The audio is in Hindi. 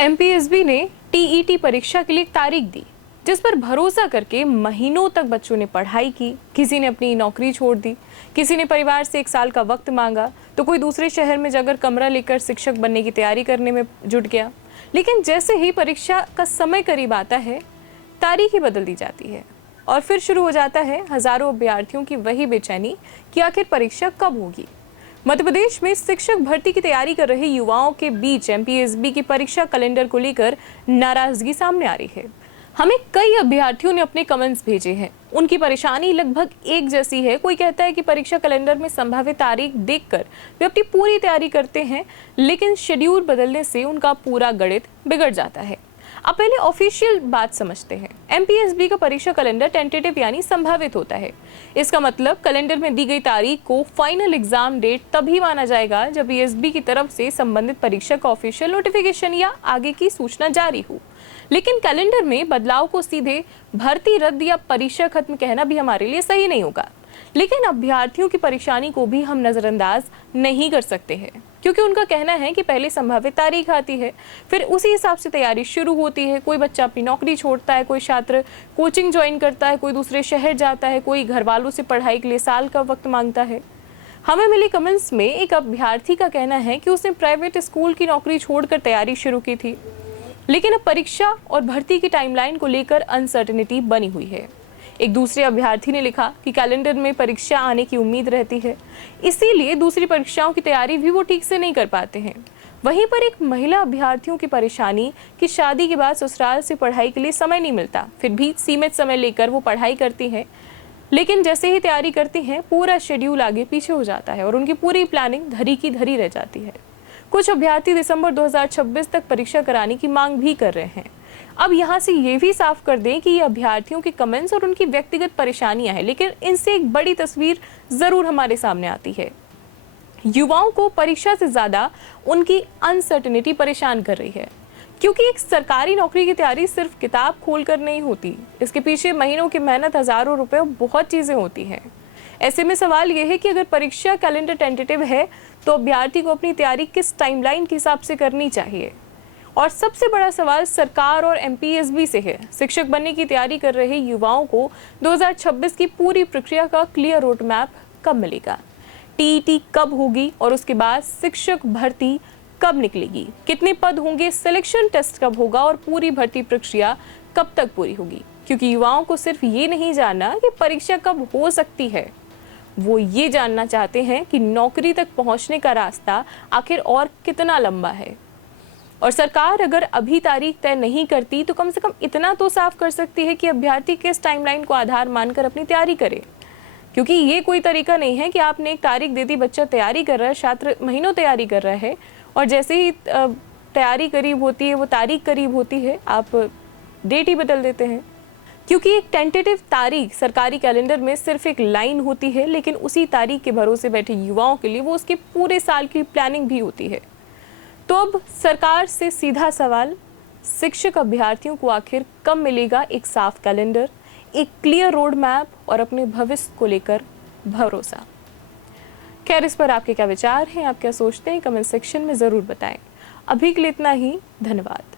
एमपीएसबी ने टीईटी परीक्षा के लिए एक तारीख दी, जिस पर भरोसा करके महीनों तक बच्चों ने पढ़ाई की। किसी ने अपनी नौकरी छोड़ दी, किसी ने परिवार से 1 साल का वक्त मांगा, तो कोई दूसरे शहर में जाकर कमरा लेकर शिक्षक बनने की तैयारी करने में जुट गया। लेकिन जैसे ही परीक्षा का समय करीब आता है, तारीख ही बदल दी जाती है और फिर शुरू हो जाता है हजारों अभ्यर्थियों की वही बेचैनी कि आखिर परीक्षा कब होगी। मध्य प्रदेश में शिक्षक भर्ती की तैयारी कर रहे युवाओं के बीच एमपीएसबी की परीक्षा कैलेंडर को लेकर नाराजगी सामने आ रही है। हमें कई अभ्यर्थियों ने अपने कमेंट्स भेजे हैं। उनकी परेशानी लगभग एक जैसी है। कोई कहता है कि परीक्षा कैलेंडर में संभावित तारीख देखकर वे अपनी पूरी तैयारी करते हैं, लेकिन शेड्यूल बदलने से उनका पूरा गणित बिगड़ जाता है। अब पहले ऑफिशियल बात समझते हैं। एमपीएसबी का परीक्षा कैलेंडर टेंटेटिव यानी संभावित होता है। इसका मतलब कैलेंडर में दी गई तारीख को फाइनल एग्जाम डेट तभी माना जाएगा जब पीएसबी की तरफ से संबंधित परीक्षा का ऑफिशियल नोटिफिकेशन या आगे की सूचना जारी हो। लेकिन कैलेंडर में बदलाव को सीधे भर्ती रद्द या परीक्षा खत्म कहना भी हमारे लिए सही नहीं होगा। लेकिन अभ्यर्थियों की परेशानी को भी हम नजरअंदाज नहीं कर सकते हैं, क्योंकि उनका कहना है कि पहले संभावित तारीख आती है, फिर उसी हिसाब से तैयारी शुरू होती है। कोई बच्चा अपनी नौकरी छोड़ता है, कोई छात्र कोचिंग ज्वाइन करता है, कोई दूसरे शहर जाता है, कोई घर वालों से पढ़ाई के लिए साल का वक्त मांगता है। हमें मिली कमेंट्स में एक अभ्यर्थी का कहना है कि उसने प्राइवेट स्कूल की नौकरी छोड़कर तैयारी शुरू की थी, लेकिन अब परीक्षा और भर्ती की टाइमलाइन को लेकर अनसर्टेनिटी बनी हुई है। एक दूसरे अभ्यर्थी ने लिखा कि कैलेंडर में परीक्षा आने की उम्मीद रहती है, इसीलिए दूसरी परीक्षाओं की तैयारी भी वो ठीक से नहीं कर पाते हैं। वहीं पर एक महिला अभ्यर्थियों की परेशानी कि शादी के बाद ससुराल से पढ़ाई के लिए समय नहीं मिलता, फिर भी सीमित समय लेकर वो पढ़ाई करती हैं, लेकिन जैसे ही तैयारी करती हैं पूरा शेड्यूल आगे पीछे हो जाता है और उनकी पूरी प्लानिंग धरी की धरी रह जाती है। कुछ अभ्यर्थी दिसंबर 2026 तक परीक्षा कराने की मांग भी कर रहे हैं। अब यहाँ से ये भी साफ कर दें कि ये अभ्यर्थियों के कमेंट्स और उनकी व्यक्तिगत परेशानियां हैं, लेकिन इनसे एक बड़ी तस्वीर जरूर हमारे सामने आती है। युवाओं को परीक्षा से ज्यादा उनकी अनसर्टेनिटी परेशान कर रही है, क्योंकि एक सरकारी नौकरी की तैयारी सिर्फ किताब खोलकर नहीं होती। इसके पीछे महीनों की मेहनत, हजारों रुपए और बहुत चीजें होती हैं। ऐसे में सवाल यह है कि अगर परीक्षा कैलेंडर टेंटेटिव है तो अभ्यर्थी को अपनी तैयारी किस टाइमलाइन के हिसाब से करनी चाहिए। और सबसे बड़ा सवाल सरकार और एमपीएसबी से है। शिक्षक बनने की तैयारी कर रहे युवाओं को 2026 की पूरी प्रक्रिया का क्लियर रोड मैप कब मिलेगा? टीईटी कब होगी और उसके बाद शिक्षक भर्ती कब निकलेगी? कितने पद होंगे? सिलेक्शन टेस्ट कब होगा और पूरी भर्ती प्रक्रिया कब तक पूरी होगी? क्योंकि युवाओं को सिर्फ ये नहीं जानना कि परीक्षा कब हो सकती है, वो ये जानना चाहते हैं कि नौकरी तक पहुंचने का रास्ता आखिर और कितना लंबा है। और सरकार अगर अभी तारीख तय नहीं करती तो कम से कम इतना तो साफ कर सकती है कि अभ्यर्थी किस टाइमलाइन को आधार मानकर अपनी तैयारी करे। क्योंकि ये कोई तरीका नहीं है कि आपने एक तारीख दे दी, बच्चा तैयारी कर रहा है, छात्र महीनों तैयारी कर रहा है और जैसे ही तैयारी करीब होती है, वो तारीख करीब होती है, आप डेट ही बदल देते हैं। क्योंकि एक टेंटेटिव तारीख सरकारी कैलेंडर में सिर्फ एक लाइन होती है, लेकिन उसी तारीख के भरोसे बैठे युवाओं के लिए वो उसके पूरे साल की प्लानिंग भी होती है। तो अब सरकार से सीधा सवाल, शिक्षक अभ्यर्थियों को आखिर कब मिलेगा एक साफ कैलेंडर, एक क्लियर रोड मैप और अपने भविष्य को लेकर भरोसा? खैर, इस पर आपके क्या विचार हैं, आप क्या सोचते हैं, कमेंट सेक्शन में जरूर बताएं। अभी के लिए इतना ही, धन्यवाद।